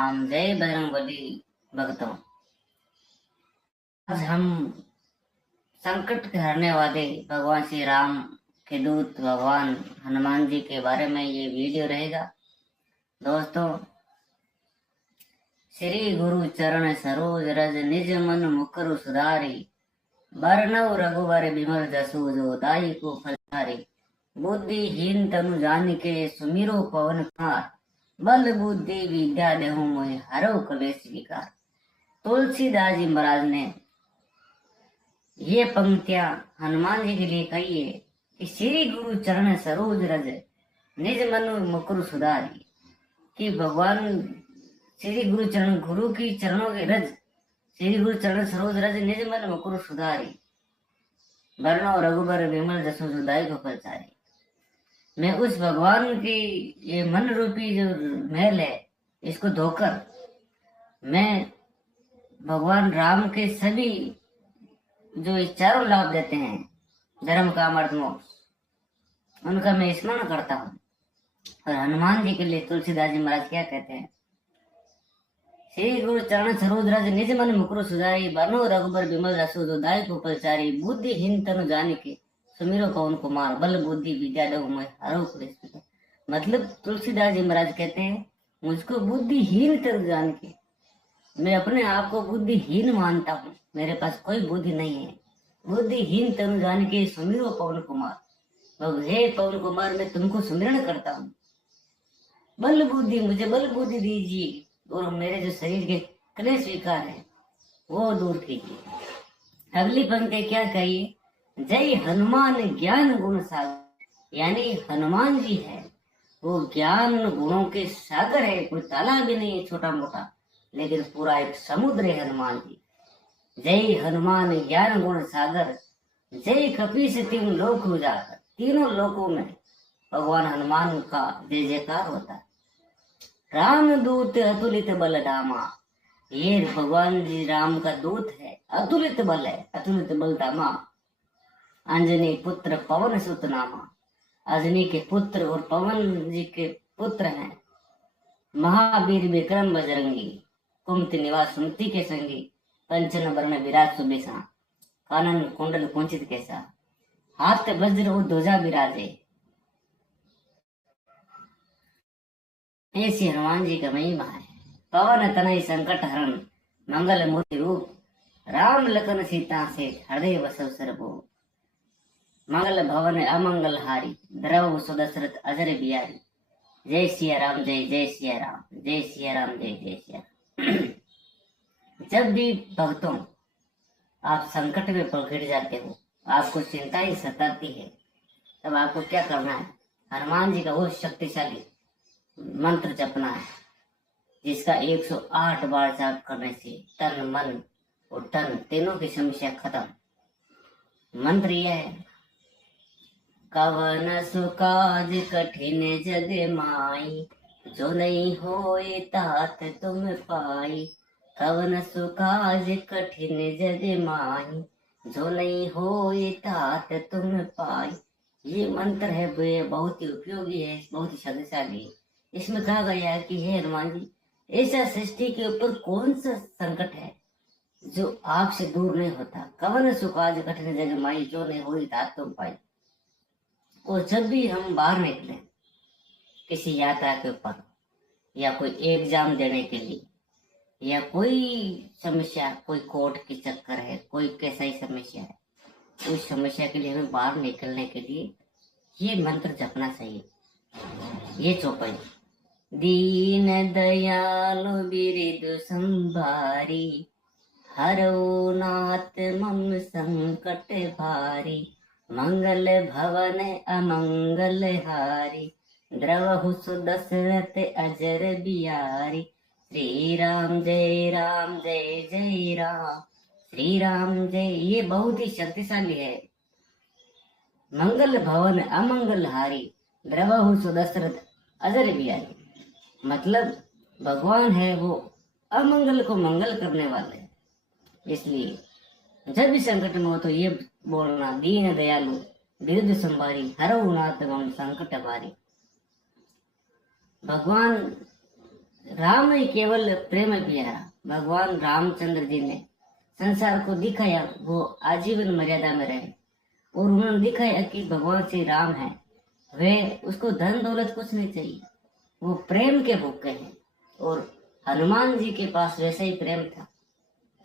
राम। जय बजरंगबली भक्तों। आज हम संकट के हरने वाले भगवान श्री राम के दूत भगवान हनुमान जी के बारे में ये वीडियो रहेगा। दोस्तों, श्री गुरु चरण सरोज रज निज मन मुकुरु सुधारी, बरनउँ रघुबर बिमल जसु जो दाई को फलहारी। बुद्धिहीन तनु जानिके सुमिरो पवन कुमार, बल बुद्धि विद्या देहु मोहि हरऊ कलेश विकार। तुलसीदास जी महाराज ने ये पंक्तियां हनुमान जी के लिए कही है कि श्री गुरु चरण सरोज रज निज मनु मुकुरु सुधारी, कि भगवान श्री गुरु चरण, गुरु की चरणों के रज, श्री गुरु चरण सरोज रज निज मन मुकुरु सुधारी, बरनउँ रघुबर बिमल जसु जो दाई को फलचारी। मैं उस भगवान की ये मन रूपी जो महल है, इसको धोकर मैं भगवान राम के सभी जो इस चारों लाभ देते हैं, धर्म काम अर्थ मोक्ष, उनका मैं स्मरण करता हूँ। और हनुमान जी के लिए तुलसीदास जी महाराज क्या कहते हैं? श्री गुरु चरण सरोज रज निज मन मुकुरु सुधारी, बरनउँ रघुबर बिमल जसु जो दाई को फलचारी। बुद्धिहीन तनु जानिके सुमिरो पवन कुमार, बल बुद्धि विद्या देहु मोहि हरऊ कलेश विकार। मतलब तुलसीदास जी महाराज कहते हैं, मुझको बुद्धिहीन तनु जान के, मैं अपने आप को बुद्धिहीन मानता हूँ, मेरे पास कोई बुद्धि नहीं है। बुद्धिहीन तनु जान के सुमिरो पवन कुमार, हे पवन कुमार, मैं तुमको सुमिरन करता हूँ। बल बुद्धि, मुझे बल बुद्धि दीजिए, और मेरे जो शरीर के क्लेश विकार है वो दूर कीजिए। अगली पंक्ति क्या कही? जय हनुमान ज्ञान गुण सागर, यानी हनुमान जी है वो ज्ञान गुणों के सागर है। कोई तालाब भी नहीं है छोटा मोटा, लेकिन पूरा एक समुद्र है हनुमान जी। जय हनुमान ज्ञान गुण सागर, जय कपीस तीन लोक उजागर। तीनों लोकों में भगवान हनुमान का जय जयकार होता है। राम दूत अतुलित बल धामा, ये भगवान जी राम का दूत है, अतुलित बल है, अतुलित बल धामा। अंजनी पुत्र पवन सुत नामा, अंजनी के पुत्र और पवन जी के पुत्र हैं। महावीर विक्रम बजरंगी, कुमति निवास सुमति के संगी। कंचन वर्ण विराज सुबेसा, कानन कुंडल कुंचित कैसा। हाथ वज्र और ध्वजा विराजे, ऐसी हनुमान जी का महिमा है। पवन तनय संकट हरण, मंगल मूर्ति रूप। राम लखन सीता से हृदय बसव सर्वभूप। मंगल भवन अमंगल हारी, द्रव सुदशरथ अजर बिहारी। जय सिया राम, जय जय सिया राम, जय सिया राम, जय जय सिया राम। जब भी भक्तों आप संकट में पकड़ जाते हो, आपको चिंता ही सताती है, तब आपको क्या करना है? हनुमान जी का वो शक्तिशाली मंत्र जपना है, जिसका 108 बार जाप करने से तन मन और धन तीनों की समस्या खत्म। मंत्र यह है, कवन सुकाज कठिन जग माई, जो नहीं होए तात तुम पाई। कवन सुकाज कठिन जग माई, जो नहीं होए तात तुम पाई। ये मंत्र है, वे बहुत ही उपयोगी है, बहुत ही शक्तिशाली है। इसमें कहा गया है कि हे हनुमान जी, ऐसा सृष्टि के ऊपर कौन सा संकट है जो आपसे दूर नहीं होता। कवन सुकाज कठिन जग माई, जो नहीं होई तात तुम पाई। और जब भी हम बाहर निकले किसी यात्रा के ऊपर, या कोई एग्जाम देने के लिए, या कोई समस्या, कोई कोर्ट की चक्कर है, कोई कैसा ही समस्या है, उस समस्या के लिए हमें बाहर निकलने के लिए ये मंत्र जपना चाहिए। ये चौपाई, दीन दयालु बिरदु संभारी, हरऊ नाथ मम संकट भारी। मंगल भवन अमंगल हारी, द्रवहु सुदशरथ अजर बिहारी। श्री राम जय राम, जय जय राम, श्री राम जय। ये बहुत ही शक्तिशाली है। मंगल भवन अमंगल हारी, द्रवहु सुदशरथ अजर बिहारी। मतलब भगवान है वो अमंगल को मंगल करने वाले। इसलिए जब भी संकट में हो तो ये बोलना, दीन दयालु बिरदु संभारी, हरऊ नाथ मम संकट भारी। भगवान राम ही केवल प्रेम प्यारा। भगवान रामचंद्र जी ने संसार को दिखाया वो आजीवन मर्यादा में रहे, और उन्होंने दिखाया कि भगवान श्री राम है, वे उसको धन दौलत कुछ नहीं चाहिए, वो प्रेम के भूखे हैं। और हनुमान जी के पास वैसा ही प्रेम था।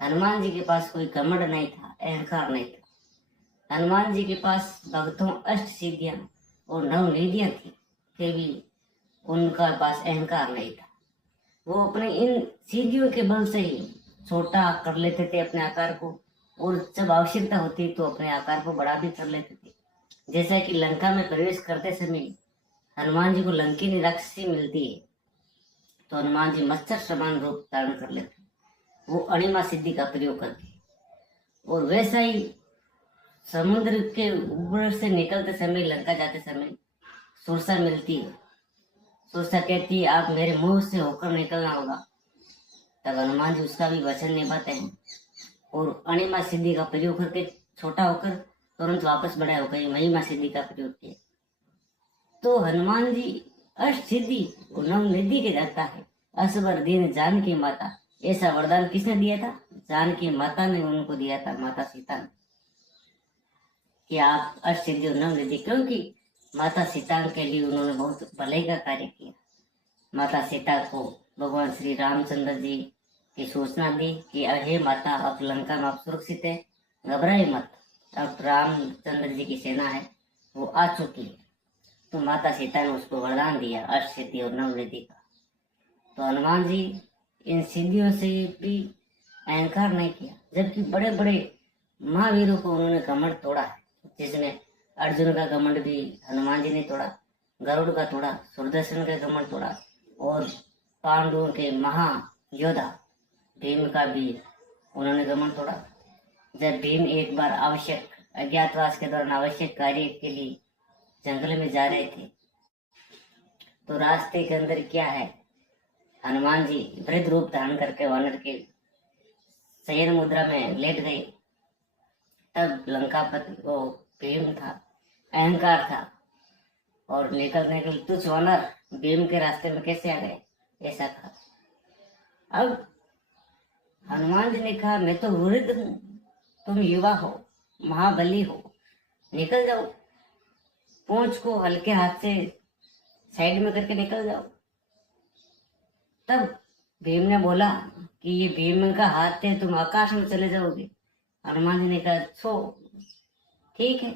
हनुमान जी के पास कोई घमंड नहीं था, अहंकार नहीं था। हनुमान जी के पास भक्तों अष्ट सिद्धियां और नव निधियां थी, फिर भी उनका पास अहंकार नहीं था। वो अपने इन सिद्धियों के बल से ही छोटा कर लेते थे अपने आकार को, और जब आवश्यकता होती तो अपने आकार को बड़ा भी कर लेते थे। जैसा कि लंका में प्रवेश करते समय हनुमान जी को लंकिनी राक्षसी मिलती है, तो हनुमान जी मत्स्य समान रूप धारण कर लेते, वो अणिमा सिद्धि का प्रयोग करके। और वैसा ही समुद्र के ऊपर से निकलते समय, लंका जाते समय सुरसा मिलती है। सुरसा कहती है आप मेरे मुंह से होकर निकलना होगा। तब हनुमान जी उसका भी वचन निभाते हैं और अणिमा सिद्धि का प्रयोग करके छोटा होकर तुरंत वापस बड़ा होकर महिमा सिद्धि का प्रयोग किया। तो हनुमान जी अष्ट सिद्धि और नव निधि के दाता है। असबर दीन जानकी माता, ऐसा वरदान किसने दिया था? जानकी माता ने उनको दिया था, माता सीता ने, कि आप अष्ट सिद्धि और नव निधि, क्योंकि माता सीता के लिए उन्होंने बहुत भलाई का कार्य किया। माता सीता को भगवान श्री रामचंद्र जी की सूचना दी कि हे माता, अब लंका में आप सुरक्षित है, घबराए मत, अब रामचंद्र जी की सेना है वो आ चुकी है। तो माता सीता ने उसको वरदान दिया अष्ट सिद्धि और नव निधि का। तो हनुमान जी इन सिद्धियों से भी अहंकार नहीं किया, जबकि बड़े बड़े महावीरों को उन्होंने घमंड तोड़ा है, जिसमें अर्जुन का घमंड भी हनुमान जी ने तोड़ा, गरुड़ का तोड़ा, सुदर्शन का घमंड तोड़ा, और पांडवों के महायोद्धा भीम का भी उन्होंने घमंड तोड़ा। जब भीम एक बार आवश्यक अज्ञातवास के दौरान आवश्यक कार्य के लिए जंगल में जा रहे थे, तो रास्ते के अंदर क्या है, हनुमान जी वृद्ध रूप धारण करके वानर के शयन मुद्रा में लेट गए। तब लंकापति वो भीम था, अहंकार था, और निकलने के लिए तुच्छ वानर भीम के रास्ते में कैसे आ गए, ऐसा था। अब हनुमान जी ने कहा मैं तो वृद्ध हूं, तुम युवा हो, महाबली हो, निकल जाओ, पूंछ को हल्के हाथ से साइड में करके निकल जाओ। तब भीम ने बोला कि ये भीम का हाथ है, तुम आकाश में चले जाओगे। हनुमान जी ने कहा छो ठीक है,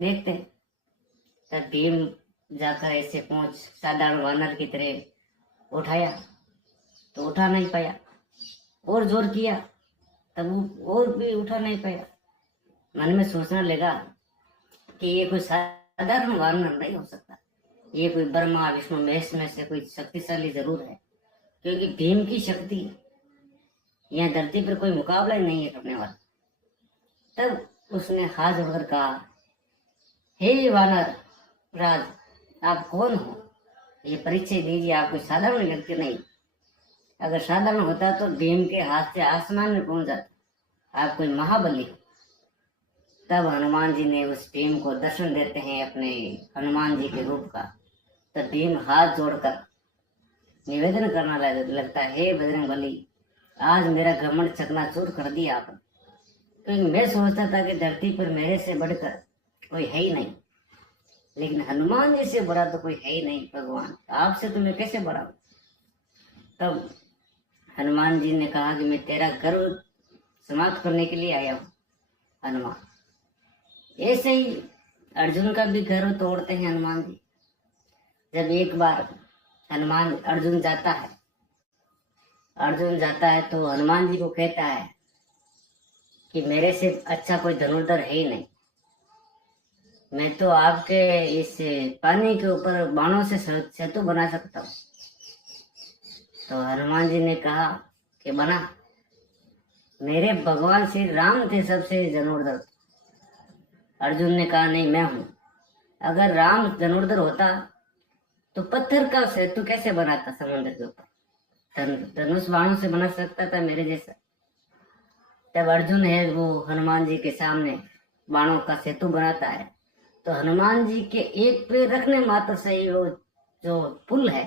देखते हैं। तब भीम जाकर ऐसे पूंछ साधारण वानर की तरह उठाया, तो उठा नहीं पाया, और जोर किया तब वो और भी उठा नहीं पाया। मन में सोचने लगा कि ये कोई साधारण वानर नहीं हो सकता, ये कोई ब्रह्मा विष्णु महेश में से कोई शक्तिशाली जरूर है, क्योंकि भीम की शक्ति यहाँ धरती पर कोई मुकाबला ही नहीं है करने वाला। तब उसने हाथ जोड़कर कहा हे वानर राज, आप कौन हो, ये परिचय दीजिए, आप कोई साधारण व्यक्ति नहीं। अगर साधारण होता तो भीम के हाथ से आसमान में पहुंच जाता, आप कोई महाबली हो। तब हनुमान जी ने उस भीम को दर्शन देते हैं अपने हनुमान जी के रूप का। तब भीम हाथ जोड़कर निवेदन करना लगता है हे बजरंगबली, आज मेरा घमंड चकनाचूर कर दिया आपने, क्योंकि मैं सोचता था कि धरती पर मेरे से बढ़कर कोई है ही नहीं, लेकिन हनुमान जी से बड़ा तो कोई है ही नहीं भगवान, आपसे तो मैं कैसे बड़ा हूं। तब हनुमान जी ने कहा कि मैं तेरा गर्व समाप्त करने के लिए आया हूं हनुमान। ऐसे ही अर्जुन का भी गर्व तोड़ते हैं हनुमान जी। जब एक बार अर्जुन जाता है तो हनुमान जी को कहता है कि मेरे से अच्छा कोई धनुर्धर है ही नहीं, मैं तो आपके इस पानी के ऊपर बाणों से सेतु बना सकता हूँ। तो हनुमान जी ने कहा कि बना, मेरे भगवान श्री राम थे सबसे धनुर्धर। अर्जुन ने कहा नहीं, मैं हूं। अगर राम धनुर्धर होता तो पत्थर का सेतु कैसे बनाता समुद्र के ऊपर, धनुष बाणों से बना सकता था मेरे जैसा। तब अर्जुन है वो हनुमान जी के सामने बाणों का सेतु बनाता है, तो हनुमान जी के एक पैर रखने मात्र से ही वो जो पुल है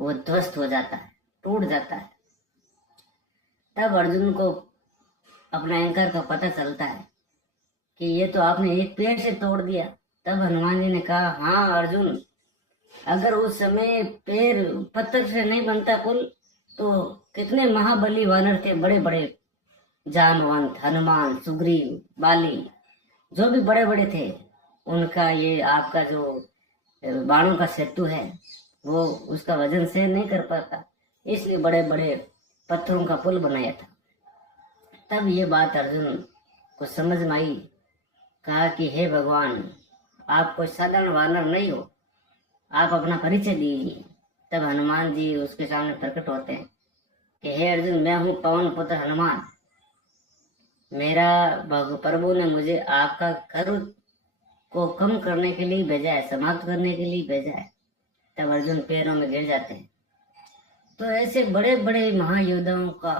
वो ध्वस्त हो जाता है, टूट जाता है। तब अर्जुन को अपना अहंकार का पता चलता है कि ये तो आपने एक पेड़ से तोड़ दिया। तब हनुमान जी ने कहा, हाँ अर्जुन, अगर उस समय पेड़ पत्थर से नहीं बनता पुल, तो कितने महाबली वानर थे, बड़े बड़े जामवंत, हनुमान, सुग्रीव, बाली, जो भी बड़े बड़े थे, उनका ये आपका जो बाणों का सेतु है वो उसका वजन सहन नहीं कर पाता, इसलिए बड़े बड़े पत्थरों का पुल बनाया था। तब ये बात अर्जुन को समझ में आई। कहा कि हे भगवान, आप कोई साधारण वानर नहीं हो, आप अपना परिचय दीजिए। तब हनुमान जी उसके सामने प्रकट होते हैं कि हे अर्जुन, मैं हूँ पवन पुत्र हनुमान। मेरा प्रभु ने मुझे आपका गर्व को कम करने के लिए भेजा है, समाप्त करने के लिए भेजा है। तब अर्जुन पैरों में गिर जाते हैं। तो ऐसे बड़े बड़े महायोद्धाओं का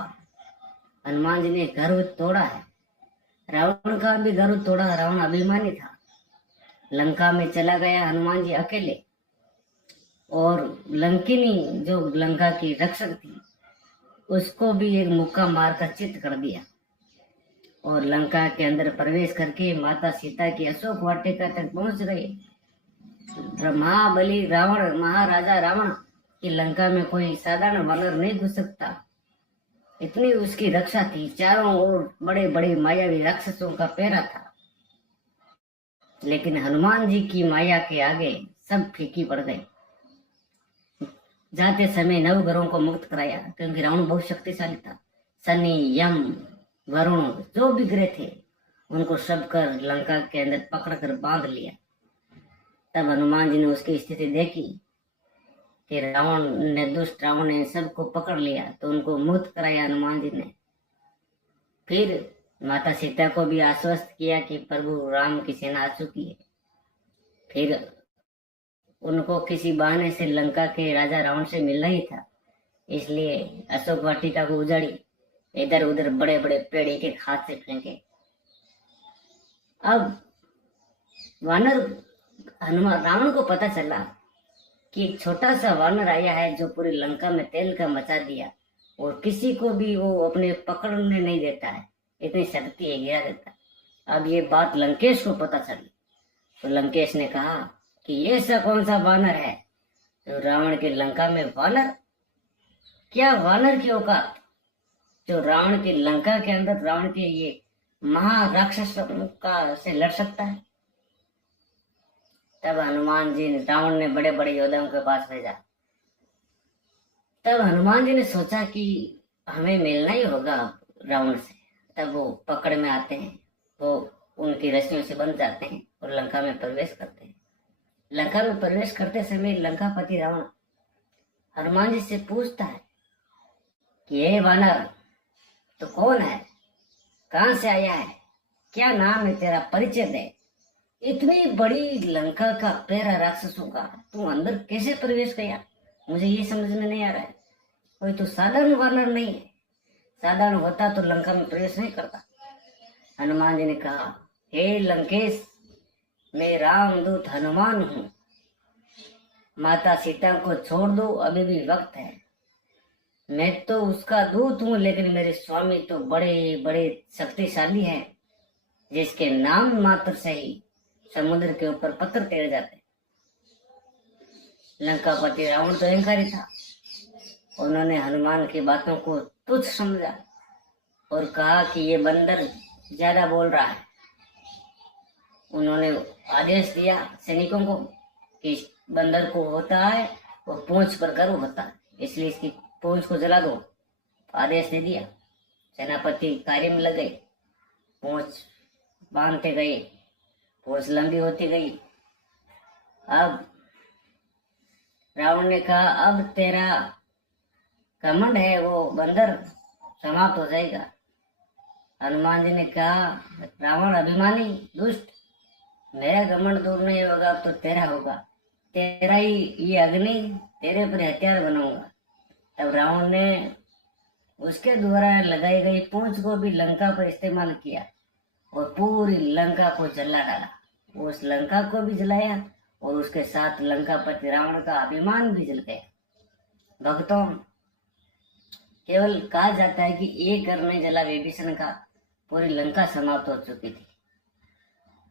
हनुमान जी ने गर्व तोड़ा है। रावण का भी गर्व तोड़ा। रावण अभिमानी था, लंका में चला गया हनुमान जी अकेले, और लंकिनी जो लंका की रक्षक थी उसको भी एक मुक्का मारकर चित कर दिया, और लंका के अंदर प्रवेश करके माता सीता की अशोक वाटिका तक पहुंच गए। महाबली रावण, महाराजा रावण की लंका में कोई साधारण वानर नहीं घुस सकता, इतनी उसकी रक्षा थी। चारों ओर बड़े बड़े मायावी राक्षसों का पहरा था, लेकिन हनुमान जी की माया के आगे सब फीकी पड़ गए। जाते समय नवग्रहों को मुक्त कराया, क्योंकि रावण बहुत शक्तिशाली था। शनि, यम, वरुण, जो भी ग्रह थे उनको सब कर लंका के अंदर पकड़ कर बांध लिया। तब हनुमान जी ने उसकी स्थिति देखी कि दुष्ट रावण ने सबको पकड़ लिया, तो उनको मुक्त कराया हनुमान जी ने। फिर माता सीता को भी आश्वस्त किया कि प्रभु राम की सेना आ चुकी है। फिर उनको किसी बहाने से लंका के राजा रावण से मिलना ही था, इसलिए अशोक वाटिका को उजाड़ी, इधर उधर बड़े बड़े पेड़ एक एक हाथ से फेंके। अब वानर हनुमान रावण को पता चला कि एक छोटा सा वानर आया है जो पूरी लंका में तेल का मचा दिया, और किसी को भी वो अपने पकड़ने नहीं देता है, इतनी शक्ति है, गिरा देता है। अब ये बात लंकेश को पता चली, तो लंकेश ने कहा कि ये ऐसा कौन सा वानर है तो रावण के लंका में वानर, क्या वानर की औकात जो रावण की लंका के अंदर रावण के ये महाराक्षस का से लड़ सकता है। तब हनुमान जी रावण ने बड़े बड़े योद्धाओं के पास भेजा। तब हनुमान जी ने सोचा कि हमें मिलना ही होगा रावण से। तब वो पकड़ में आते हैं, वो उनकी रस्सियों से बंध जाते हैं और लंका में प्रवेश करते हैं। लंका में प्रवेश करते समय लंकापति रावण हनुमान जी से पूछता है कि ये वानर तो कौन है, कहां से आया है, क्या नाम है तेरा, परिचय दे। इतनी बड़ी लंका का पहरा राक्षसों का तू अंदर कैसे प्रवेश किया, मुझे ये समझ में नहीं आ रहा है। कोई तो साधारण वानर नहीं है, साधारण होता तो लंका में प्रवेश नहीं करता। हनुमान जी ने कहा, हे लंकेश, मैं रामदूत हनुमान हूं, माता सीता को छोड़ दो, अभी भी वक्त है। मैं तो उसका दूत हूं, लेकिन मेरे स्वामी तो बड़े बड़े शक्तिशाली हैं, जिसके नाम मात्र से ही समुद्र के ऊपर पत्थर तैर जाते। लंकापति रावण तो अहंकारी था, उन्होंने हनुमान की बातों को तुच्छ समझा और कहा कि ये बंदर ज्यादा बोल रहा है। उन्होंने आदेश दिया सैनिकों को कि इस बंदर को होता है वो पूंछ पर गर्व होता है, इसलिए इसकी पूंछ को जला दो। आदेश दे दिया। सेनापति कार्य में लग गए, पूंछ बांधते गए, पूंछ लंबी होती गई। अब रावण ने कहा, अब तेरा घमंड है वो बंदर समाप्त हो जाएगा। हनुमान जी ने कहा, रावण अभिमानी दुष्ट, मेरा घमंड दूर नहीं होगा, अब तो तेरा होगा, तेरा ही ये अग्नि तेरे पर हथियार बनाऊंगा। तब रावण ने उसके द्वारा लगाई गई पूंछ को भी लंका पर इस्तेमाल किया और पूरी लंका को जला डाला। उस लंका को भी जलाया और उसके साथ लंकापति रावण का अभिमान भी जल गया। भक्तों, केवल कहा जाता है कि एक घर में जला विभीषण का पूरी लंका समाप्त हो चुकी थी।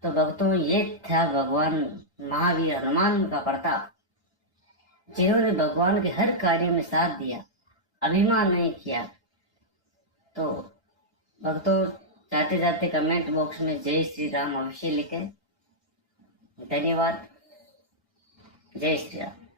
तो भक्तों, ये था भगवान महावीर हनुमान का प्रताप, जिन्होंने भगवान के हर कार्य में साथ दिया, अभिमान नहीं किया। तो भक्तों, जाते जाते कमेंट बॉक्स में जय श्री राम अवश्य लिखें। धन्यवाद। जय श्री राम।